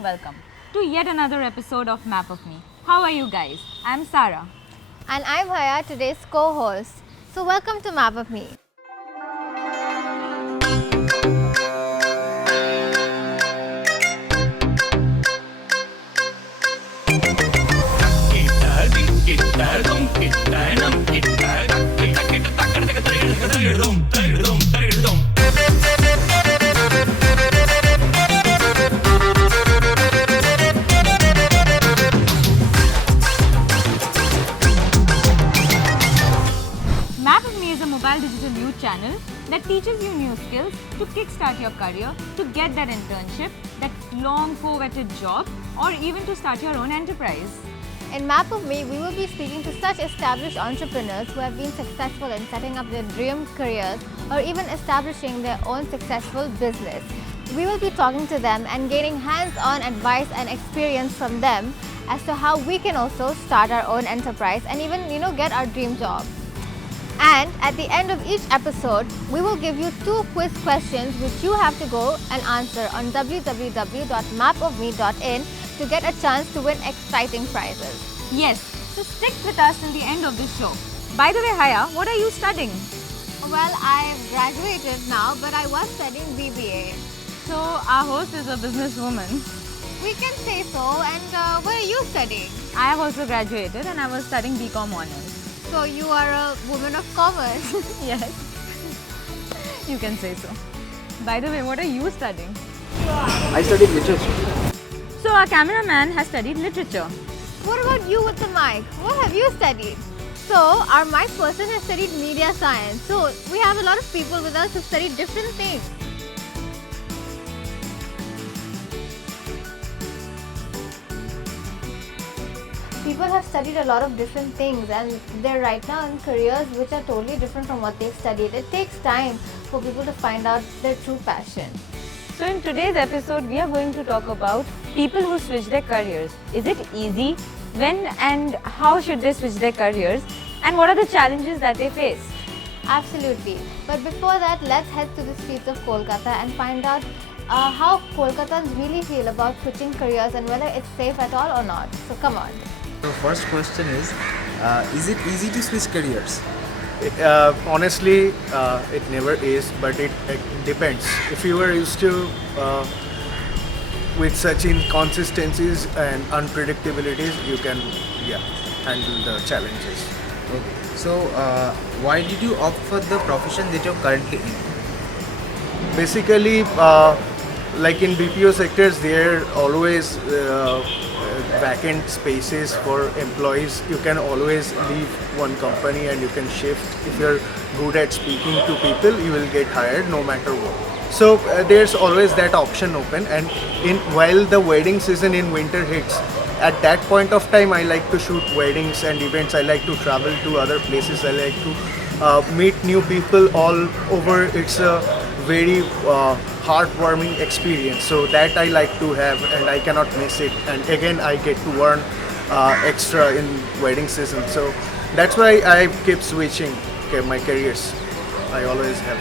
Welcome to yet another episode of Map of Me. How are you guys? I'm Sarah. And I'm Haya, today's co-host. So welcome to Map of Me. Map of Me is a mobile digital youth channel that teaches you new skills to kickstart your career, to get that internship, that long coveted job, or even to start your own enterprise. In Map of Me, we will be speaking to such established entrepreneurs who have been successful in setting up their dream careers or even establishing their own successful business. We will be talking to them and gaining hands-on advice and experience from them as to how we can also start our own enterprise and even, get our dream job. And at the end of each episode, we will give you 2 quiz questions which you have to go and answer on www.mapofme.in to get a chance to win exciting prizes. Yes, so stick with us till the end of this show. By the way, Haya, what are you studying? Well, I've graduated now, but I was studying BBA. So, our host is a businesswoman. We can say so. And what are you studying? I have also graduated and I was studying BCom Honors. So you are a woman of commerce. Yes, you can say so. By the way, what are you studying? I studied literature. So our cameraman has studied literature. What about you with the mic? What have you studied? So our mic person has studied media science. So we have a lot of people with us who studied different things. People have studied a lot of different things and they're right now in careers which are totally different from what they've studied. It takes time for people to find out their true passion. So in today's episode, we are going to talk about people who switch their careers. Is it easy? When and how should they switch their careers? And what are the challenges that they face? Absolutely. But before that, let's head to the streets of Kolkata and find out how Kolkatans really feel about switching careers and whether it's safe at all or not. So come on. So first question is it easy to switch careers? Honestly, it never is, but it depends. If you are used to with such inconsistencies and unpredictabilities, you can handle the challenges. Okay. So why did you opt for the profession that you're currently in? Basically, like in BPO sectors, there are always vacant spaces for employees. You can always leave one company and you can shift. If you're good at speaking to people, you will get hired no matter what. So there's always that option open. And while the wedding season in winter hits, at that point of time, I like to shoot weddings and events. I like to travel to other places. I like to meet new people all over. It's a very heartwarming experience. So that I like to have and I cannot miss it. And again, I get to earn extra in wedding season. So that's why I keep switching my careers. I always have.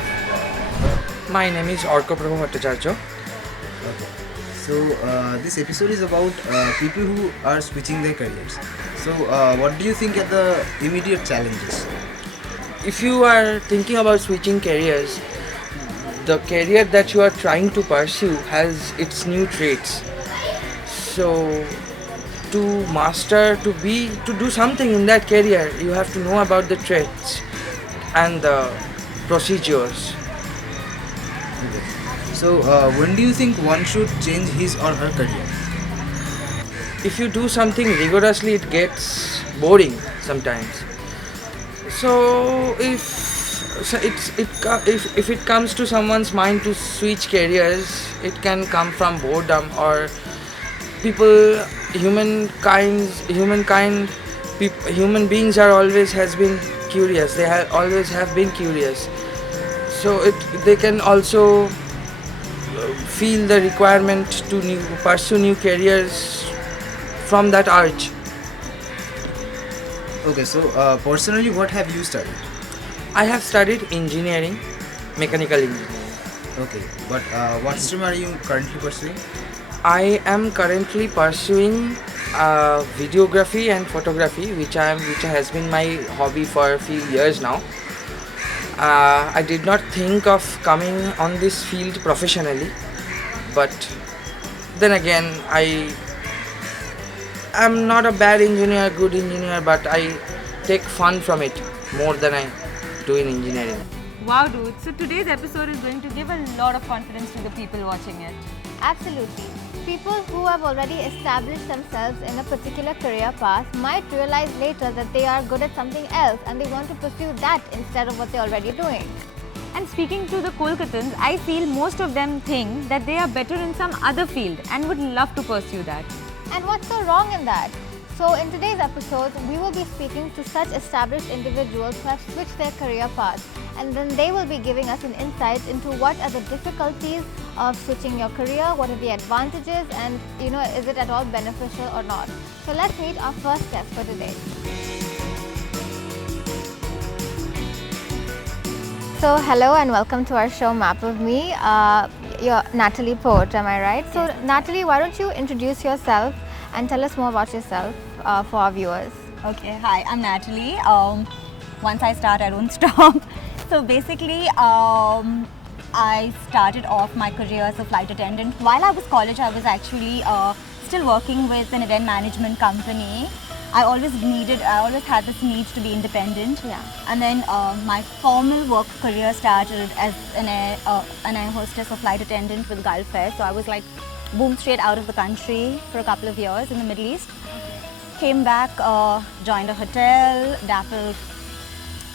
My name is Arka Prabhu Bhattacharya. So this episode is about people who are switching their careers. So what do you think are the immediate challenges? If you are thinking about switching careers, the career that you are trying to pursue has its new traits. So to do something in that career, you have to know about the traits and the procedures. Okay. So when do you think one should change his or her career? If you do something rigorously, it gets boring sometimes. So if it comes to someone's mind to switch careers, it can come from boredom or human beings are always has been curious. They always have been curious. So they can also feel the requirement to pursue new careers from that urge. Okay, so personally, what have you studied? I have studied engineering, mechanical engineering. Okay, but what stream are you currently pursuing? I am currently pursuing videography and photography, which has been my hobby for a few years now. I did not think of coming on this field professionally, but then again, I am not a bad engineer, good engineer, but I take fun from it more than I do in engineering. Wow, dude. So today's episode is going to give a lot of confidence to the people watching it. Absolutely. People who have already established themselves in a particular career path might realize later that they are good at something else and they want to pursue that instead of what they're already doing. And speaking to the Kolkatans, I feel most of them think that they are better in some other field and would love to pursue that. And what's so wrong in that? So in today's episode, we will be speaking to such established individuals who have switched their career paths, and then they will be giving us an insight into what are the difficulties of switching your career, what are the advantages, and is it at all beneficial or not. So let's meet our first guest for today. So hello and welcome to our show Map of Me. You're Natalie Poet, am I right? So Natalie, why don't you introduce yourself and tell us more about yourself for our viewers. Okay, hi, I'm Natalie. Once I start, I don't stop. So basically, I started off my career as a flight attendant. While I was college, I was actually still working with an event management company. I always had this need to be independent. Yeah. And then my formal work career started as an air hostess or flight attendant with Gulf Air. So I was like boom straight out of the country for a couple of years in the Middle East. Came back, joined a hotel, dappled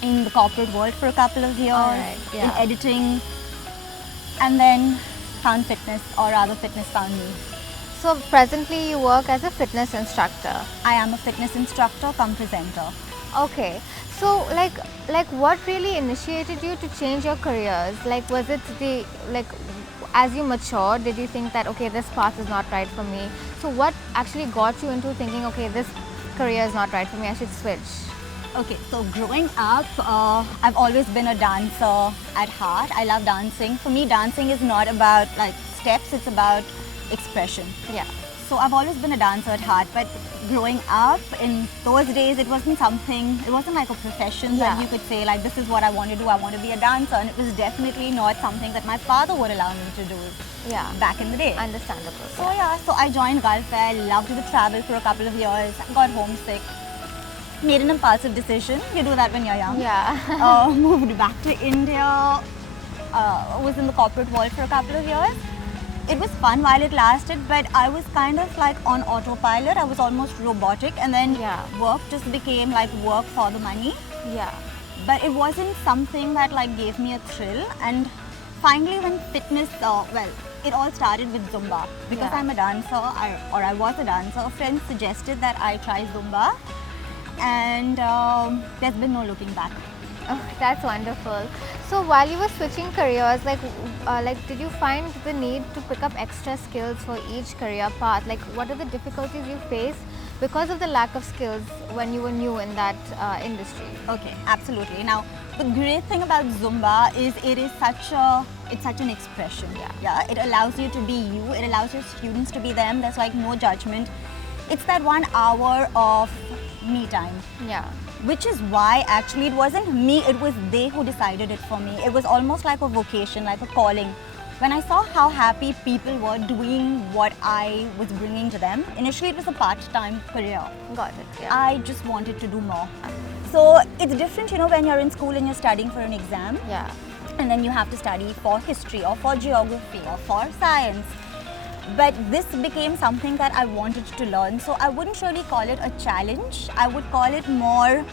in the corporate world for a couple of years, in editing, and then found fitness, or rather fitness found me. So presently you work as a fitness instructor. I am a fitness instructor cum presenter. Okay. So like what really initiated you to change your careers? Like was it as you matured, did you think that okay, this path is not right for me? So what actually got you into thinking, okay, this career is not right for me, I should switch? Okay, so growing up, I've always been a dancer at heart. I love dancing. For me, dancing is not about like steps, it's about expression. Yeah. So I've always been a dancer at heart, but growing up in those days, it wasn't like a profession that you could say like, this is what I want to do, I want to be a dancer. And it was definitely not something that my father would allow me to do back in the day. Understandable. So so I joined Gulf Air, loved to travel for a couple of years, got homesick, made an impulsive decision. You do that when you're young. Yeah. Moved back to India, was in the corporate world for a couple of years. It was fun while it lasted, but I was kind of like on autopilot. I was almost robotic, and then work just became like work for the money. Yeah. But it wasn't something that like gave me a thrill. And finally, when fitness, it all started with Zumba. Because I'm a dancer, I was a dancer. A friend suggested that I try Zumba, and there's been no looking back. Oh, that's wonderful. So while you were switching careers, did you find the need to pick up extra skills for each career path? Like, what are the difficulties you faced because of the lack of skills when you were new in that industry? Okay, absolutely. Now, the great thing about Zumba is it's such an expression. Yeah. It allows you to be you. It allows your students to be them. There's like no judgment. It's that 1 hour of me time. Yeah. Which is why actually it wasn't me, it was they who decided it for me. It was almost like a vocation, like a calling. When I saw how happy people were doing what I was bringing to them, initially it was a part-time career. Got it, yeah. I just wanted to do more. So it's different, when you're in school and you're studying for an exam. Yeah. And then you have to study for history or for geography or for science. But this became something that I wanted to learn, so I wouldn't really call it a challenge. I would call it more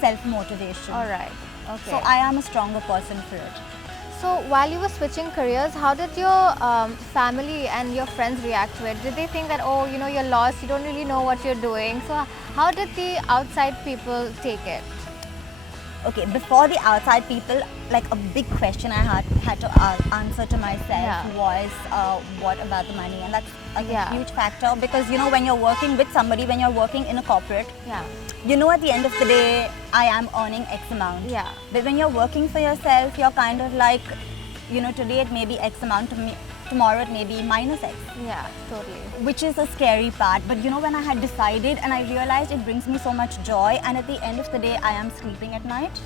self-motivation. All right. Okay. So I am a stronger person for it. So while you were switching careers, how did your family and your friends react to it? Did they think that, oh, you're lost, you don't really know what you're doing? So how did the outside people take it? okay, before the outside people, like a big question I had to answer to myself was what about the money? And that's like a huge factor, because you know, when you're working with somebody, when you're working in a corporate, you know, at the end of the day, I am earning X amount. But when you're working for yourself, you're kind of like, you know, today it may be X amount, tomorrow it may be minus X. Yeah, totally. Which is a scary part. But you know, when I had decided and I realized it brings me so much joy, and at the end of the day, I am sleeping at night.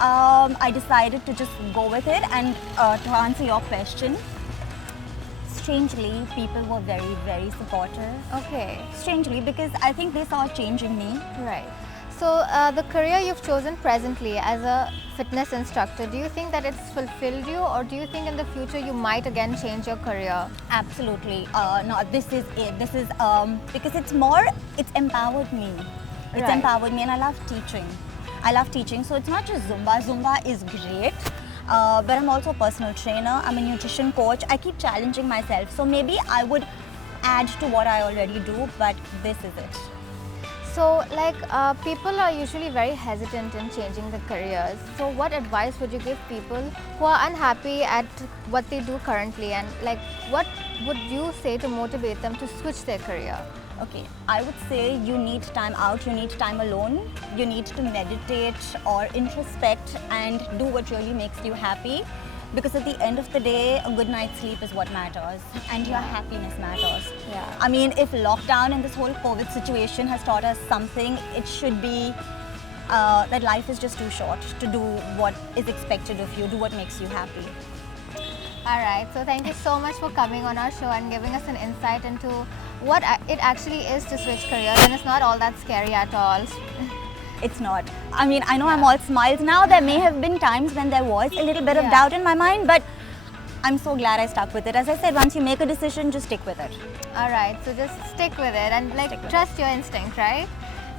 I decided to just go with it. And to answer your question, strangely, people were very, very supportive. Okay. Strangely, because I think they saw a change in me. Right. So the career you've chosen presently as a fitness instructor, do you think that it's fulfilled you, or do you think in the future you might again change your career? Absolutely. No, this is it. This is because it's empowered me. It's empowered me, and I love teaching. I love teaching. So it's not just Zumba. Zumba is great. But I'm also a personal trainer. I'm a nutrition coach. I keep challenging myself. So maybe I would add to what I already do, but this is it. So, like, people are usually very hesitant in changing their careers. So, what advice would you give people who are unhappy at what they do currently, and like, what would you say to motivate them to switch their career? Okay, I would say you need time out, you need time alone, you need to meditate or introspect and do what really makes you happy. Because at the end of the day, a good night's sleep is what matters, and your happiness matters. I mean, if lockdown and this whole COVID situation has taught us something, it should be that life is just too short to do what is expected of you, do what makes you happy. Alright, so thank you so much for coming on our show and giving us an insight into what it actually is to switch careers, and it's not all that scary at all. It's not. I mean, I know I'm all smiles now. There may have been times when there was a little bit of doubt in my mind, but I'm so glad I stuck with it. As I said, once you make a decision, just stick with it. Alright, so just stick with it and trust your instinct, right?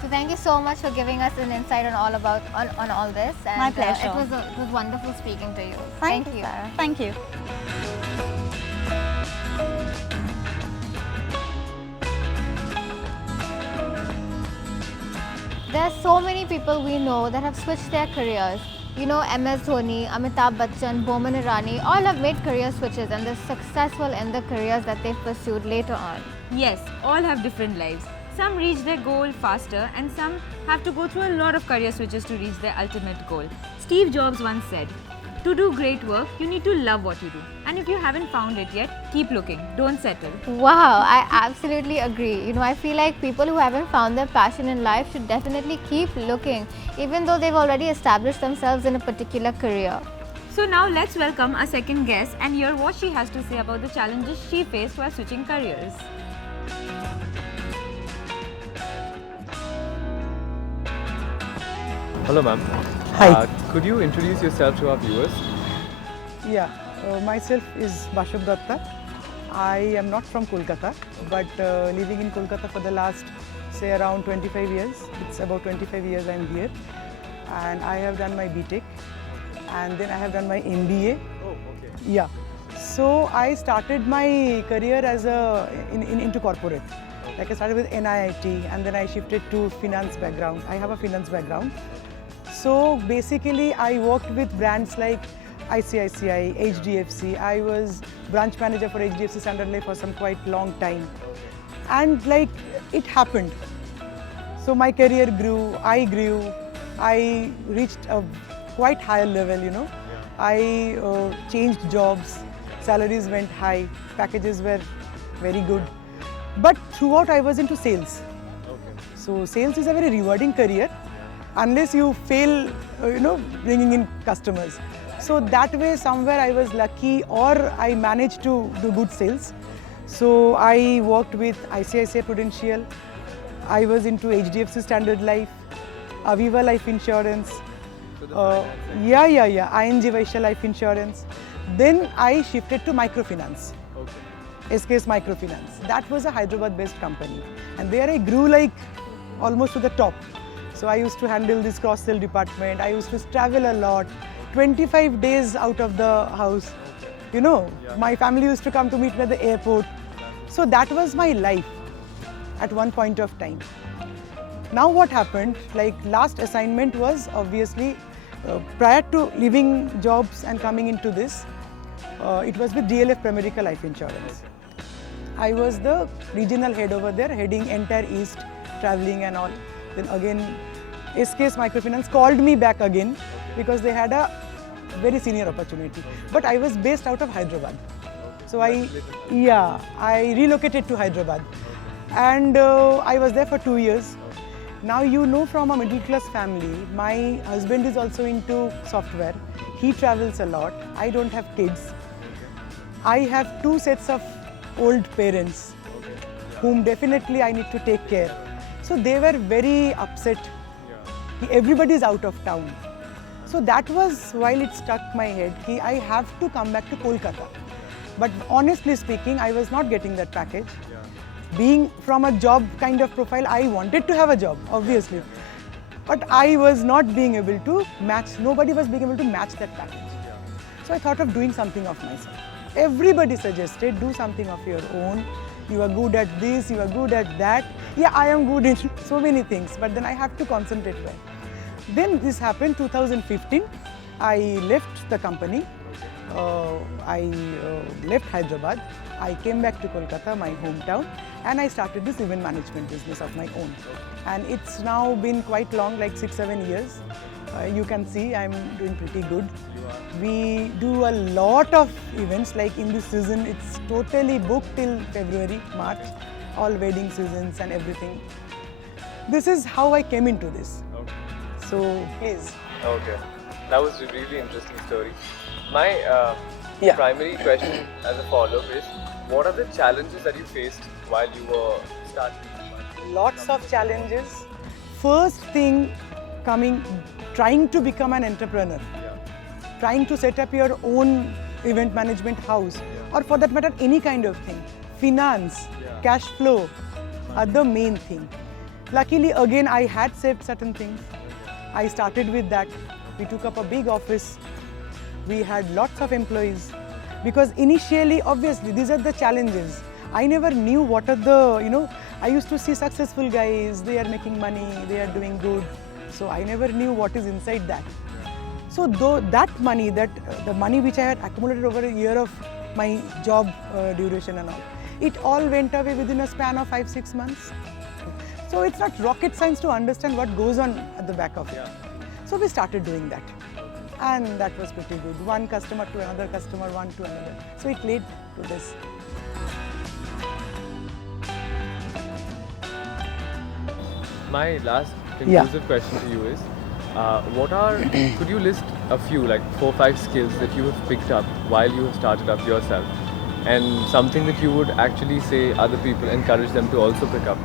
So thank you so much for giving us an insight on all this. And, my pleasure. It was wonderful speaking to you. Thank you. Sarah. Thank you. There are so many people we know that have switched their careers. You know, MS Dhoni, Amitabh Bachchan, Boman Irani, all have made career switches and they're successful in the careers that they've pursued later on. Yes, all have different lives. Some reach their goal faster and some have to go through a lot of career switches to reach their ultimate goal. Steve Jobs once said, "To do great work, you need to love what you do. And if you haven't found it yet, keep looking, don't settle." Wow, I absolutely agree. You know, I feel like people who haven't found their passion in life should definitely keep looking, even though they've already established themselves in a particular career. So now let's welcome our second guest and hear what she has to say about the challenges she faced while switching careers. Hello ma'am. Hi. Could you introduce yourself to our viewers? Yeah, myself is Bashab Datta. I am not from Kolkata, but living in Kolkata for the last, say, around 25 years. It's about 25 years I'm here. And I have done my BTech and then I have done my MBA. Oh, okay. Yeah. So I started my career as into corporate. Like I started with NIIT and then I shifted to finance background. I have a finance background. So basically I worked with brands like ICICI, HDFC. I was branch manager for HDFC Standard Life for some quite long time. And like it happened. So my career grew, I grew, I reached a quite higher level, you know. I changed jobs, salaries went high, packages were very good. But throughout I was into sales. So sales is a very rewarding career unless you fail, bringing in customers. So that way somewhere I was lucky or I managed to do good sales. So I worked with ICICI Prudential, I was into HDFC Standard Life, Aviva Life Insurance, ING Vaishya Life Insurance. Then I shifted to microfinance. SKS Microfinance. That was a Hyderabad-based company, and there I grew like almost to the top. So I used to handle this cross-sell department. I used to travel a lot, 25 days out of the house. You know, my family used to come to meet me at the airport. So that was my life at one point of time. Now what happened, like last assignment was obviously prior to leaving jobs and coming into this, it was with DLF Pramerica Life Insurance. I was the regional head over there, heading entire East, traveling and all. Then again, SKS Microfinance called me back again because they had a very senior opportunity. But I was based out of Hyderabad. So I relocated to Hyderabad. And I was there for 2 years. Now you know, from a middle class family, my husband is also into software. He travels a lot. I don't have kids. I have 2 sets of old parents whom definitely I need to take care. So they were very upset. Everybody is out of town. So that was, while it stuck my head, I have to come back to Kolkata. But honestly speaking, I was not getting that package. Being from a job kind of profile, I wanted to have a job, obviously. But I was not being able to match, nobody was being able to match that package. So I thought of doing something of myself. Everybody suggested, do something of your own. You are good at this, you are good at that. Yeah, I am good in so many things, but then I have to concentrate well. Then this happened 2015. I left the company. I left Hyderabad. I came back to Kolkata, my hometown, and I started this event management business of my own. And it's now been quite long, like 6-7 years. You can see I'm doing pretty good. We do a lot of events, like in this season, it's totally booked till February, March, all wedding seasons and everything. This is how I came into this. Okay. So, please. Okay. That was a really interesting story. My primary question as a follow-up is, what are the challenges that you faced while you were starting? Lots of challenges. First thing, trying to become an entrepreneur. Trying to set up your own event management house, or for that matter, any kind of thing. Finance, cash flow are the main thing. Luckily, again, I had saved certain things. I started with that. We took up a big office. We had lots of employees. Because initially, obviously, these are the challenges. I never knew what are the, I used to see successful guys, they are making money, they are doing good. So I never knew what is inside that. So the money which I had accumulated over a year of my job duration and all, it all went away within a span of 5-6 months. So it's not rocket science to understand what goes on at the back of it. So we started doing that. And that was pretty good. One customer to another customer, one to another. So it led to this. My last conclusive question to you is, could you list a few, like 4-5 skills that you have picked up while you have started up yourself, and something that you would actually say other people, encourage them to also pick up?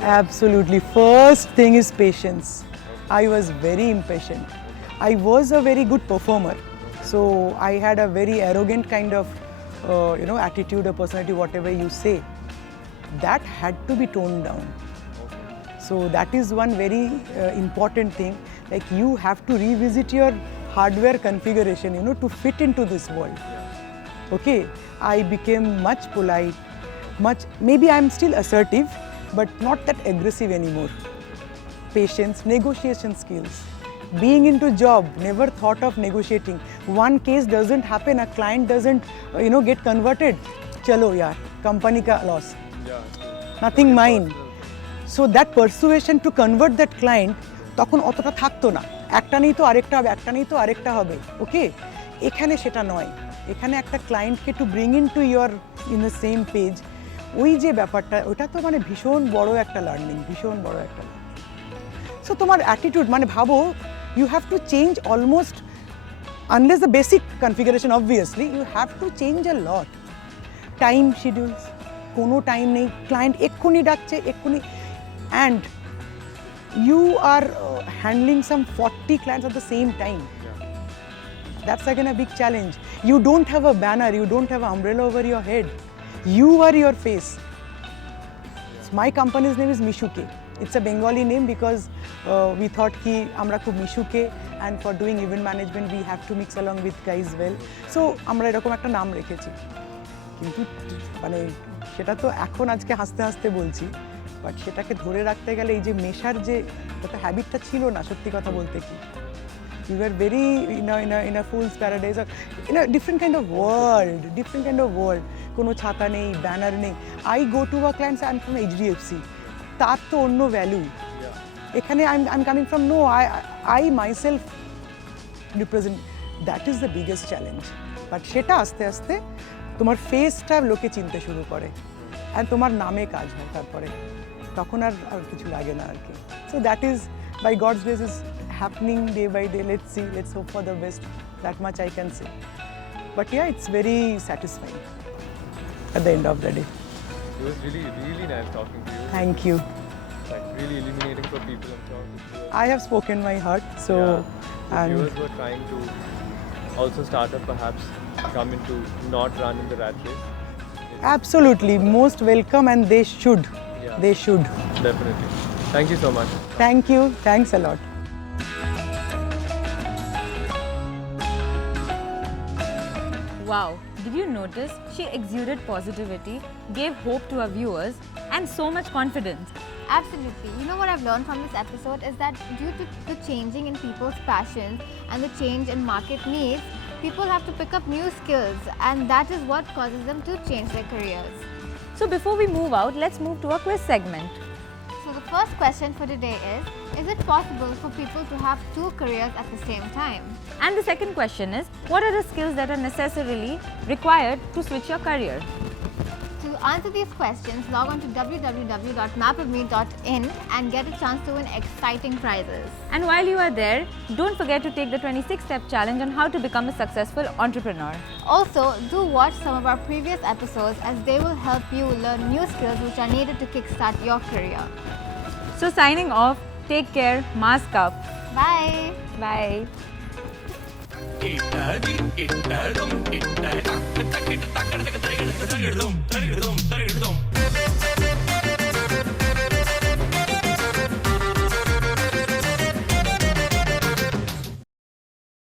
Absolutely. First thing is patience. I was very impatient. I was a very good performer. So I had a very arrogant kind of, attitude or personality, whatever you say. That had to be toned down. So that is one very important thing. Like you have to revisit your hardware configuration, to fit into this world. Okay, I became much polite, maybe I'm still assertive, but not that aggressive anymore. Patience, negotiation skills. Being into job, never thought of negotiating. One case doesn't happen, a client doesn't, get converted. Chalo yaar, company ka loss. Nothing mine. So that persuasion to convert that client, তখন অতটা থাকতো না। একটা নেই তো আরেকটা হবে, একটা নেই তো আরেকটা হবে। ওকে? এখানে সেটা নয়। এখানে একটা ক্লায়েন্টকে to bring in to your in the same page, ওই যে ব্যাপারটা, ওটা তো মানে ভীষণ বড় একটা লার্নিং, ভীষণ বড় একটা। সো তোমার অ্যাটিটিউড মানে ভাবো, you have to change almost, unless the basic configuration obviously, you have to change a lot. Time schedules, কোনো টাইম নেই, ক্লায়েন্ট এক্ষুনি ডাকছে, এক্ষুনি, and you are handling some 40 clients at the same time. That's again a big challenge. You don't have a banner, you don't have an umbrella over your head. You are your face. My company's name is Mishuke. It's a Bengali name because we thought ki amra khub Mishuke, and for doing event management we have to mix along with guys well. So amra erokom ekta naam rekhechi. Kintu mane seta to ekhon ajke haste haste bolchi, but সেটাকে ধরে রাখতে গেলে এই যে মেশার যে একটা হ্যাবিটটা ছিল না, সত্যি কথা বলতে কি, we were very in a fool's paradise, or in a different kind of world. কোনো ছাতা নেই, ব্যানার নেই. I go to a client, I'm from HDFC. তার তো অন্য ভ্যালু. এখানে I'm coming from I myself represent. That is the biggest challenge. But সেটা আস্তে আস্তে তোমার ফেসটা লোকে চিনতে শুরু করে আর তোমার নামে কাজ হয়, তারপরে তখন আর কিছু লাগে না আর কি. So that is, by God's grace, is happening day by day. Let's see, let's hope for the best. That much I can say. But yeah, it's very satisfying at the end of the day. It was really nice talking to you. Thank you. Like really illuminating for people, I'm sure. I have spoken my heart, so Yeah. If viewers were trying to also start up, perhaps come into not run in the rat race. absolutely most welcome, and they should. Yeah. They should. Definitely. Thank you so much. Thank you. Thanks a lot. Wow, did you notice? She exuded positivity, gave hope to our viewers, and so much confidence. Absolutely. You know what I've learned from this episode is that due to the changing in people's passions and the change in market needs, people have to pick up new skills, and that is what causes them to change their careers. So before we move out, let's move to our quiz segment. So the first question for today is it possible for people to have two careers at the same time? And the second question is, what are the skills that are necessarily required to switch your career? To answer these questions, log on to www.mapwithme.in and get a chance to win exciting prizes. And while you are there, don't forget to take the 26-step challenge on how to become a successful entrepreneur. Also, do watch some of our previous episodes as they will help you learn new skills which are needed to kickstart your career. So signing off, take care, mask up. Bye! Bye. ഇട്ടതും